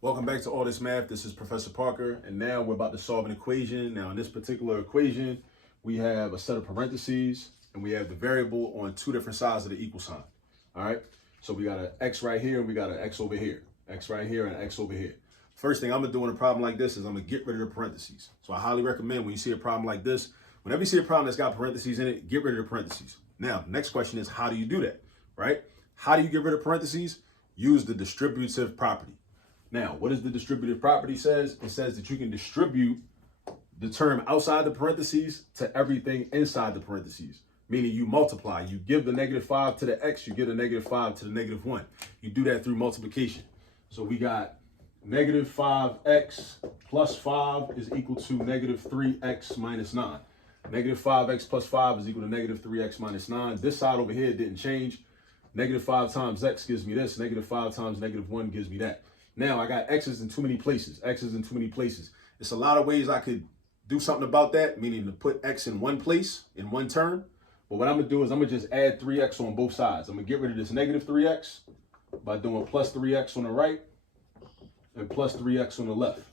Welcome back to All This Math. This is Professor Parker, and now we're about to solve an equation. Now, in this particular equation, we have a set of parentheses, and we have the variable on two different sides of the equal sign. All right, so we got an x right here, and we got an x over here. X right here and an x over here. First thing I'm gonna do in a problem like this is I'm gonna get rid of the parentheses. So I highly recommend when you see a problem like this, whenever you see a problem that's got parentheses in it, get rid of the parentheses. Now, next question is, how do you do that, right? How do you get rid of parentheses? Use the distributive property. Now, what does the distributive property says? It says that you can distribute the term outside the parentheses to everything inside the parentheses, meaning you multiply. You give the -5 to the x, you give the -5 to the -1. You do that through multiplication. So we got -5x plus 5 is equal to -3x minus 9. -5x plus 5 is equal to -3x minus 9. This side over here didn't change. -5 times x gives me this. -5 times -1 gives me that. Now I got x's in too many places. X's in too many places. It's a lot of ways I could do something about that, meaning to put x in one place, in one term. But what I'm gonna do is I'm gonna just add 3x on both sides. I'm gonna get rid of this -3x by doing plus 3x on the right and plus 3x on the left.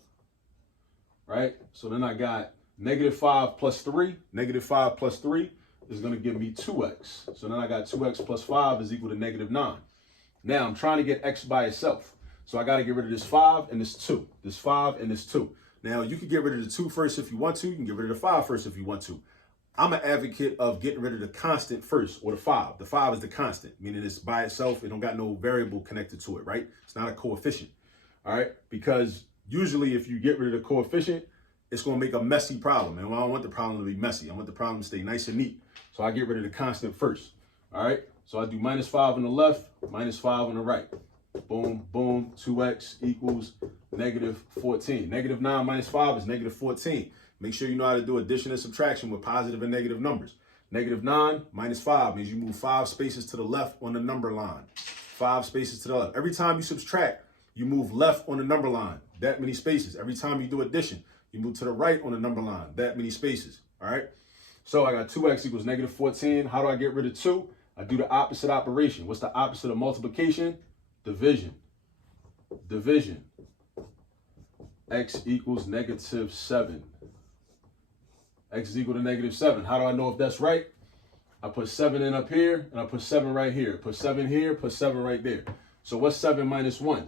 Right? So then I got -5 plus 3. -5 plus 3 is gonna give me 2x. So then I got 2x plus 5 is equal to -9. Now I'm trying to get x by itself. So I got to get rid of this 5 and this 2. This 5 and this 2. Now, you can get rid of the 2 first if you want to. You can get rid of the 5 first if you want to. I'm an advocate of getting rid of the constant first, or the 5. The 5 is the constant, meaning it's by itself. It don't got no variable connected to it, right? It's not a coefficient, all right? Because usually if you get rid of the coefficient, it's going to make a messy problem. And I don't want the problem to be messy. I want the problem to stay nice and neat. So I get rid of the constant first, all right? So I do -5 on the left, -5 on the right. Boom, boom, 2x equals -14. -9 minus 5 is -14. Make sure you know how to do addition and subtraction with positive and negative numbers. -9 minus 5 means you move 5 spaces to the left on the number line. 5 spaces to the left. Every time you subtract, you move left on the number line, that many spaces. Every time you do addition, you move to the right on the number line, that many spaces, all right? So I got 2x equals -14. How do I get rid of 2? I do the opposite operation. What's the opposite of multiplication? Division. Division. X equals -7. X is equal to -7. How do I know if that's right? I put 7 in up here, and I put 7 right here. Put 7 here, put 7 right there. So what's 7 minus 1?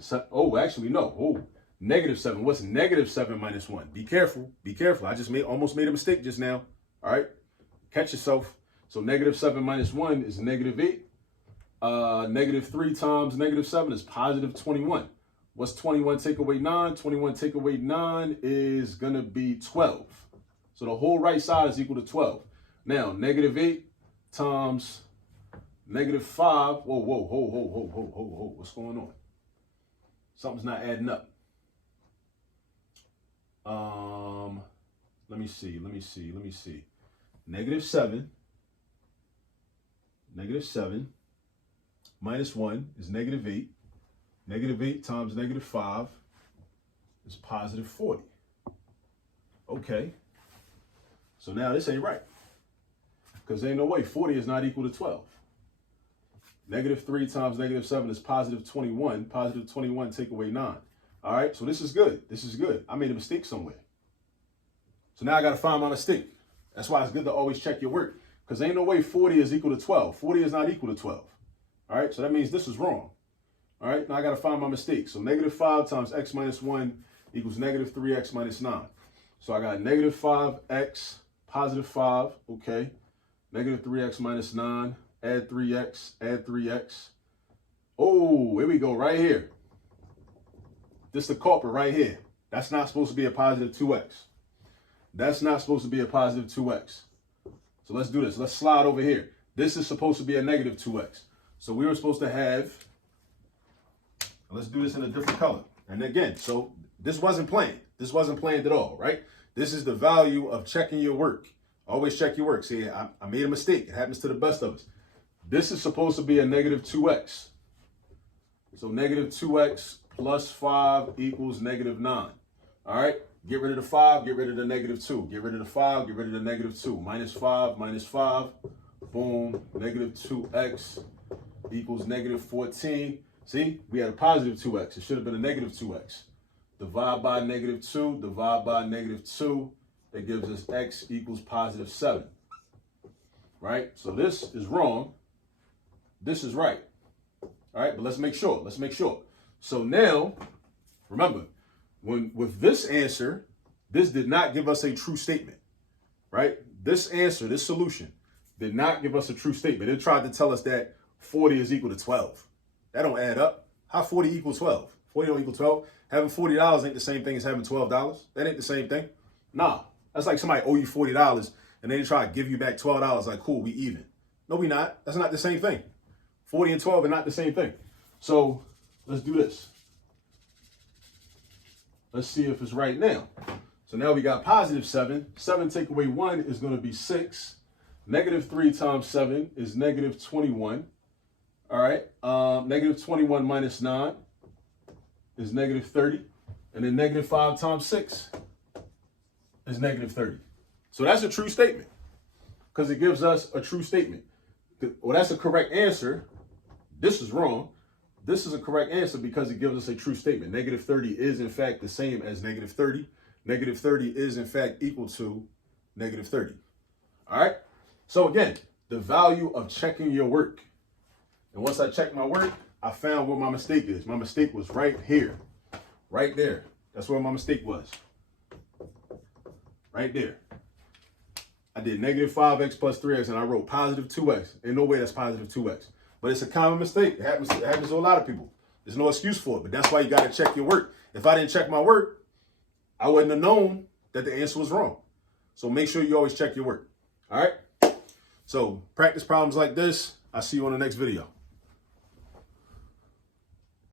Actually, no. -7. What's -7 minus 1? Be careful. Be careful. I just almost made a mistake just now. All right? Catch yourself. So -7 minus 1 is -8. -3 times -7 is +21. What's 21 take away 9? 21 take away 9 is going to be 12. So the whole right side is equal to 12. Now, -8 times -5. Whoa. What's going on? Something's not adding up. Let me see. -7. -7. Minus 1 is -8. -8 times -5 is +40. Okay. So now this ain't right. Because there ain't no way 40 is not equal to 12. -3 times -7 is +21. +21 take away 9. All right, so this is good. This is good. I made a mistake somewhere. So now I got to find my mistake. That's why it's good to always check your work. Because there ain't no way 40 is equal to 12. 40 is not equal to 12. All right, so that means this is wrong. All right, now I got to find my mistake. So -5 times x minus 1 equals -3x minus 9. So I got -5x, +5, okay. -3x minus 9, add 3x, add 3x. Oh, here we go, right here. This is the culprit right here. That's not supposed to be a +2x. That's not supposed to be a +2x. So let's do this. Let's slide over here. This is supposed to be a -2x. So we were supposed to have, let's do this in a different color. And again, so this wasn't planned. This wasn't planned at all, right? This is the value of checking your work. Always check your work. See, I made a mistake. It happens to the best of us. This is supposed to be a -2x. So -2x plus 5 equals -9. All right? Get rid of the 5, get rid of the -2. Get rid of the 5, get rid of the -2. -5 minus 5. Boom. -2x equals -14. See, we had a +2x. It should have been a -2x. divide by -2, divide by -2. That gives us x equals positive 7. Right? So this is wrong. This is right. All right, but let's make sure. Let's make sure. So now, remember, with this answer, this did not give us a true statement. Right? This answer, this solution, did not give us a true statement. It tried to tell us that 40 is equal to 12. That don't add up. How 40 equals 12? 40 don't equal 12. Having $40 ain't the same thing as having $12. That ain't the same thing. Nah, that's like somebody owe you $40 and they try to give you back $12. Like, cool, we even. No, we not. That's not the same thing. 40 and 12 are not the same thing. So let's do this. Let's see if it's right now. So now we got positive 7. 7 take away 1 is going to be 6. -3 times 7 is -21. All right. -21 minus 9 is -30. And then -5 times 6 is -30. So that's a true statement because it gives us a true statement. Well, that's a correct answer. This is wrong. This is a correct answer because it gives us a true statement. -30 is in fact the same as -30. -30 is in fact equal to -30. All right. So again, the value of checking your work. And once I checked my work, I found where my mistake is. My mistake was right here, right there. That's where my mistake was. Right there. I did -5x plus 3x and I wrote positive 2x. Ain't no way that's positive 2x. But it's a common mistake. It happens to a lot of people. There's no excuse for it, but that's why you got to check your work. If I didn't check my work, I wouldn't have known that the answer was wrong. So make sure you always check your work. All right? So practice problems like this. I'll see you on the next video.